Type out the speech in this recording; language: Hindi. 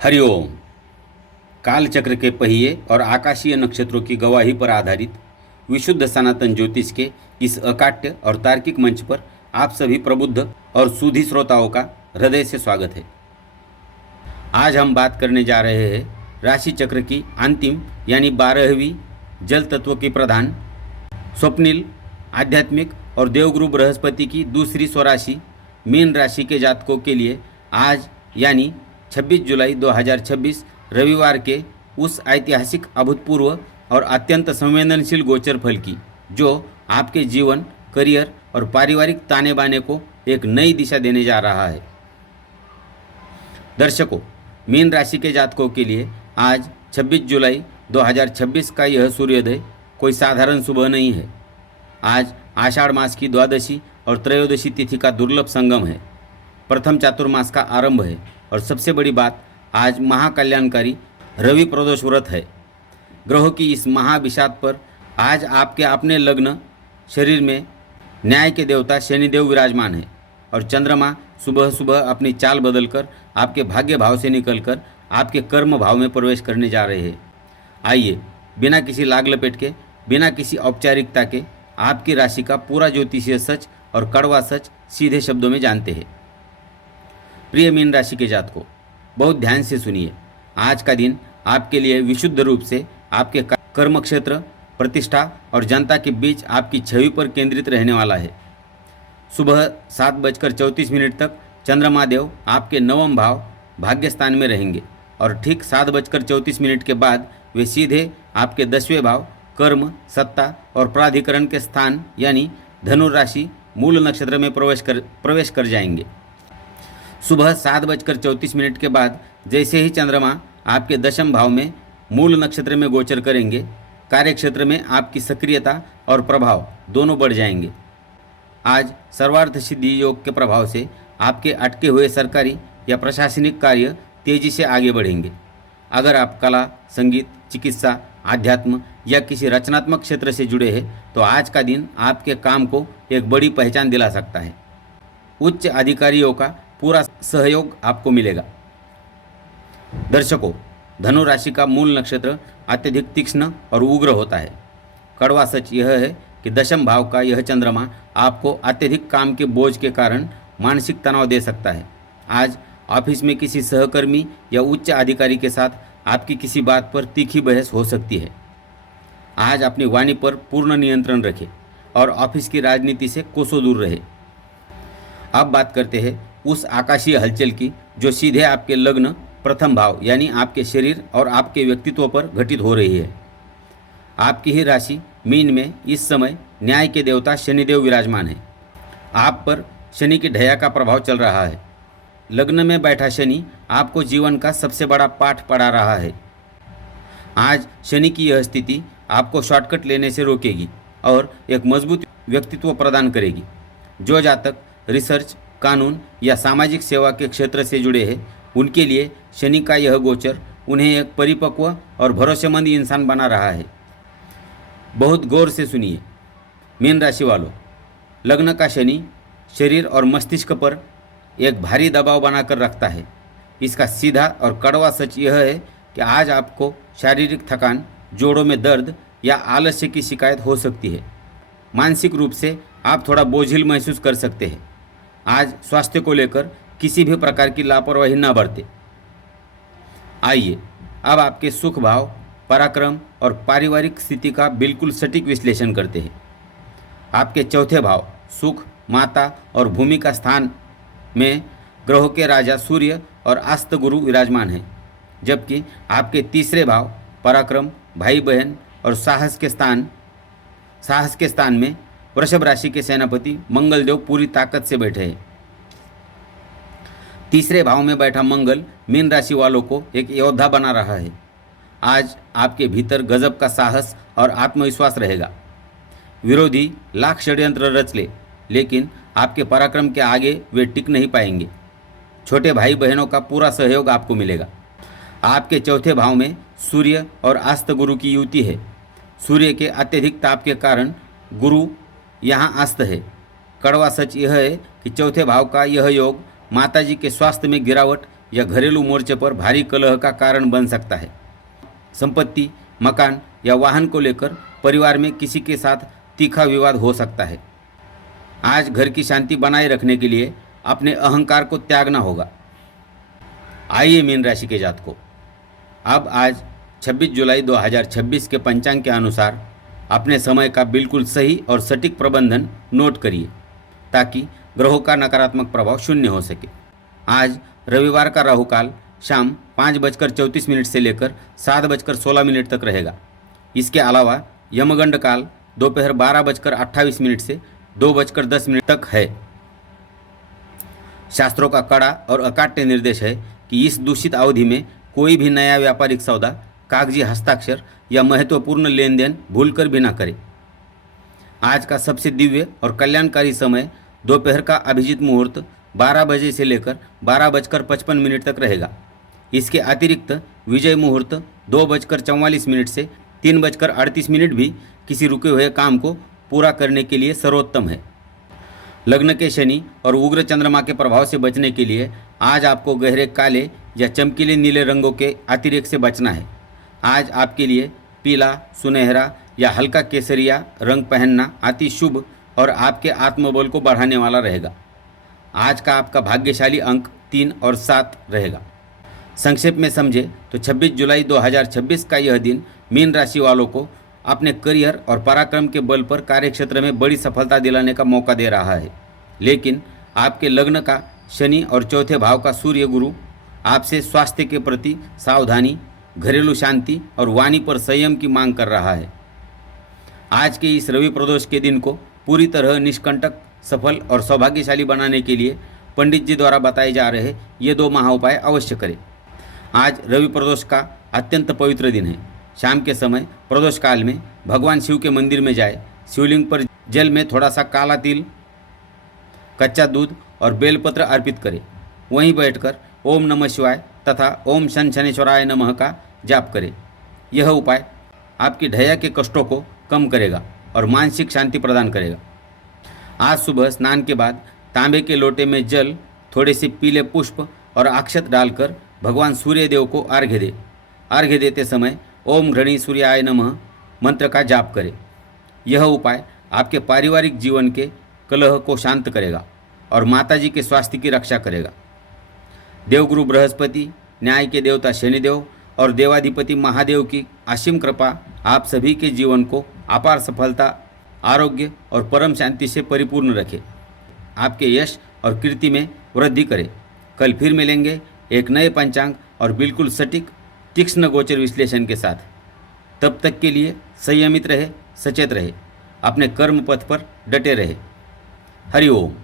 हरिओम। कालचक्र के पहिए और आकाशीय नक्षत्रों की गवाही पर आधारित विशुद्ध सनातन ज्योतिष के इस अकाट्य और तार्किक मंच पर आप सभी प्रबुद्ध और सूधी श्रोताओं का हृदय से स्वागत है। आज हम बात करने जा रहे हैं राशि चक्र की अंतिम यानी 12वीं जल तत्व की प्रधान स्वप्निल आध्यात्मिक और देवगुरु बृहस्पति की दूसरी स्वराशि मीन राशि के जातकों के लिए आज यानी 26 जुलाई 2026 रविवार के उस ऐतिहासिक अभूतपूर्व और अत्यंत संवेदनशील गोचर फल की जो आपके जीवन, करियर और पारिवारिक ताने बाने को एक नई दिशा देने जा रहा है। दर्शकों, मीन राशि के जातकों के लिए आज 26 जुलाई 2026 का यह सूर्योदय कोई साधारण सुबह नहीं है। आज आषाढ़ मास की द्वादशी और त्रयोदशी तिथि का दुर्लभ संगम है। प्रथम चातुर्मास का आरंभ है और सबसे बड़ी बात, आज महाकल्याणकारी रवि प्रदोष व्रत है। ग्रहों की इस महाविषाद पर आज आपके अपने लग्न शरीर में न्याय के देवता शनिदेव विराजमान है और चंद्रमा सुबह सुबह अपनी चाल बदलकर आपके भाग्य भाव से निकलकर आपके कर्म भाव में प्रवेश करने जा रहे हैं। आइए बिना किसी लाग लपेट के, बिना किसी औपचारिकता के आपकी राशि का पूरा ज्योतिषीय सच और कड़वा सच सीधे शब्दों में जानते हैं। प्रिय मीन राशि के जातकों, बहुत ध्यान से सुनिए। आज का दिन आपके लिए विशुद्ध रूप से आपके कर्म क्षेत्र, प्रतिष्ठा और जनता के बीच आपकी छवि पर केंद्रित रहने वाला है। सुबह 7:34 तक चंद्रमा देव आपके नवम भाव भाग्यस्थान में रहेंगे और ठीक 7:34 के बाद वे सीधे आपके 10वें भाव कर्म, सत्ता और प्राधिकरण के स्थान यानी धनु राशि मूल नक्षत्र में प्रवेश कर जाएंगे। सुबह 7:34 के बाद जैसे ही चंद्रमा आपके दशम भाव में मूल नक्षत्र में गोचर करेंगे, कार्यक्षेत्र में आपकी सक्रियता और प्रभाव दोनों बढ़ जाएंगे। आज सर्वार्थ सिद्धि योग के प्रभाव से आपके अटके हुए सरकारी या प्रशासनिक कार्य तेजी से आगे बढ़ेंगे। अगर आप कला, संगीत, चिकित्सा, आध्यात्म या किसी रचनात्मक क्षेत्र से जुड़े हैं तो आज का दिन आपके काम को एक बड़ी पहचान दिला सकता है। उच्च अधिकारियों का पूरा सहयोग आपको मिलेगा। दर्शकों, धनु राशि का मूल नक्षत्र अत्यधिक तीक्ष्ण और उग्र होता है। कड़वा सच यह है कि दशम भाव का यह चंद्रमा आपको अत्यधिक काम के बोझ के कारण मानसिक तनाव दे सकता है। आज ऑफिस में किसी सहकर्मी या उच्च अधिकारी के साथ आपकी किसी बात पर तीखी बहस हो सकती है। आज अपनी वाणी पर पूर्ण नियंत्रण रखें और ऑफिस की राजनीति से कोसों दूर रहे। अब बात करते हैं उस आकाशीय हलचल की जो सीधे आपके लग्न प्रथम भाव यानी आपके शरीर और आपके व्यक्तित्व पर घटित हो रही है। आपकी ही राशि मीन में इस समय न्याय के देवता शनिदेव विराजमान है। आप पर शनि की ढैया का प्रभाव चल रहा है। लग्न में बैठा शनि आपको जीवन का सबसे बड़ा पाठ पढ़ा रहा है। आज शनि की यह स्थिति आपको शॉर्टकट लेने से रोकेगी और एक मजबूत व्यक्तित्व प्रदान करेगी। जो जातक रिसर्च, कानून या सामाजिक सेवा के क्षेत्र से जुड़े हैं उनके लिए शनि का यह गोचर उन्हें एक परिपक्व और भरोसेमंद इंसान बना रहा है। बहुत गौर से सुनिए मीन राशि वालों, लग्न का शनि शरीर और मस्तिष्क पर एक भारी दबाव बनाकर रखता है। इसका सीधा और कड़वा सच यह है कि आज आपको शारीरिक थकान, जोड़ों में दर्द या आलस्य की शिकायत हो सकती है। मानसिक रूप से आप थोड़ा बोझिल महसूस कर सकते हैं। आज स्वास्थ्य को लेकर किसी भी प्रकार की लापरवाही न बरतें। आइए अब आपके सुख भाव, पराक्रम और पारिवारिक स्थिति का बिल्कुल सटीक विश्लेषण करते हैं। आपके चौथे भाव सुख, माता और भूमि का स्थान में ग्रहों के राजा सूर्य और अस्त गुरु विराजमान हैं, जबकि आपके तीसरे भाव पराक्रम, भाई बहन और साहस के स्थान में वृषभ राशि के सेनापति मंगलदेव पूरी ताकत से बैठे हैं। तीसरे भाव में बैठा मंगल मीन राशि वालों को एक योद्धा बना रहा है। आज आपके भीतर गजब का साहस और आत्मविश्वास रहेगा। विरोधी लाख षड्यंत्र रच ले, लेकिन आपके पराक्रम के आगे वे टिक नहीं पाएंगे। छोटे भाई बहनों का पूरा सहयोग आपको मिलेगा। आपके चौथे भाव में सूर्य और अस्त गुरु की युति है। सूर्य के अत्यधिक ताप के कारण गुरु यहाँ अस्त है। कड़वा सच यह है कि चौथे भाव का यह योग माताजी के स्वास्थ्य में गिरावट या घरेलू मोर्चे पर भारी कलह का कारण बन सकता है। संपत्ति, मकान या वाहन को लेकर परिवार में किसी के साथ तीखा विवाद हो सकता है। आज घर की शांति बनाए रखने के लिए अपने अहंकार को त्यागना होगा। आइए मीन राशि के जातकों, अब आज 26 जुलाई 2026 के पंचांग के अनुसार अपने समय का बिल्कुल सही और सटीक प्रबंधन नोट करिए ताकि ग्रहों का नकारात्मक प्रभाव शून्य हो सके। आज रविवार का राहुकाल शाम 5:34 से लेकर 7:16 तक रहेगा। इसके अलावा यमगंड काल दोपहर 12:28 से 2:10 तक है। शास्त्रों का कड़ा और अकाट्य निर्देश है कि इस दूषित अवधि में कोई भी नया व्यापारिक सौदा, कागजी हस्ताक्षर या महत्वपूर्ण लेन देन भूलकर भी ना करें। आज का सबसे दिव्य और कल्याणकारी समय दोपहर का अभिजीत मुहूर्त 12 बजे से लेकर 12:55 तक रहेगा। इसके अतिरिक्त विजय मुहूर्त 2:44 से 3:38 भी किसी रुके हुए काम को पूरा करने के लिए सर्वोत्तम है। लग्न के शनि और उग्र चंद्रमा के प्रभाव से बचने के लिए आज आपको गहरे काले या चमकीले नीले रंगों के अतिरेक से बचना है। आज आपके लिए पीला, सुनहरा या हल्का केसरिया रंग पहनना अति शुभ और आपके आत्मबल को बढ़ाने वाला रहेगा। आज का आपका भाग्यशाली अंक 3 और 7 रहेगा। संक्षेप में समझे तो 26 जुलाई 2026 का यह दिन मीन राशि वालों को अपने करियर और पराक्रम के बल पर कार्यक्षेत्र में बड़ी सफलता दिलाने का मौका दे रहा है। लेकिन आपके लग्न का शनि और चौथे भाव का सूर्य गुरु आपसे स्वास्थ्य के प्रति सावधानी, घरेलू शांति और वाणी पर संयम की मांग कर रहा है। आज के इस रवि प्रदोष के दिन को पूरी तरह निष्कंटक, सफल और सौभाग्यशाली बनाने के लिए पंडित जी द्वारा बताए जा रहे ये 2 महाउपाय अवश्य करें। आज रवि प्रदोष का अत्यंत पवित्र दिन है। शाम के समय प्रदोष काल में भगवान शिव के मंदिर में जाए, शिवलिंग पर जल में थोड़ा सा काला तिल, कच्चा दूध और बेलपत्र अर्पित करें। वहीं बैठकर ओम नमः शिवाय तथा ओम शन शनेश्वराय नमः का जाप करें। यह उपाय आपकी ढैया के कष्टों को कम करेगा और मानसिक शांति प्रदान करेगा। आज सुबह स्नान के बाद तांबे के लोटे में जल, थोड़े से पीले पुष्प और अक्षत डालकर भगवान सूर्य देव को अर्घ्य दे। अर्घ्य देते समय ओम घृणी सूर्याय नमः मंत्र का जाप करें। यह उपाय आपके पारिवारिक जीवन के कलह को शांत करेगा और माताजी के स्वास्थ्य की रक्षा करेगा। देवगुरु बृहस्पति, न्याय के देवता शनिदेव और देवाधिपति महादेव की असीम कृपा आप सभी के जीवन को अपार सफलता, आरोग्य और परम शांति से परिपूर्ण रखे, आपके यश और कीर्ति में वृद्धि करे। कल फिर मिलेंगे एक नए पंचांग और बिल्कुल सटीक, तीक्ष्ण गोचर विश्लेषण के साथ। तब तक के लिए संयमित रहे, सचेत रहे, अपने कर्म पथ पर डटे रहे। हरि ओम।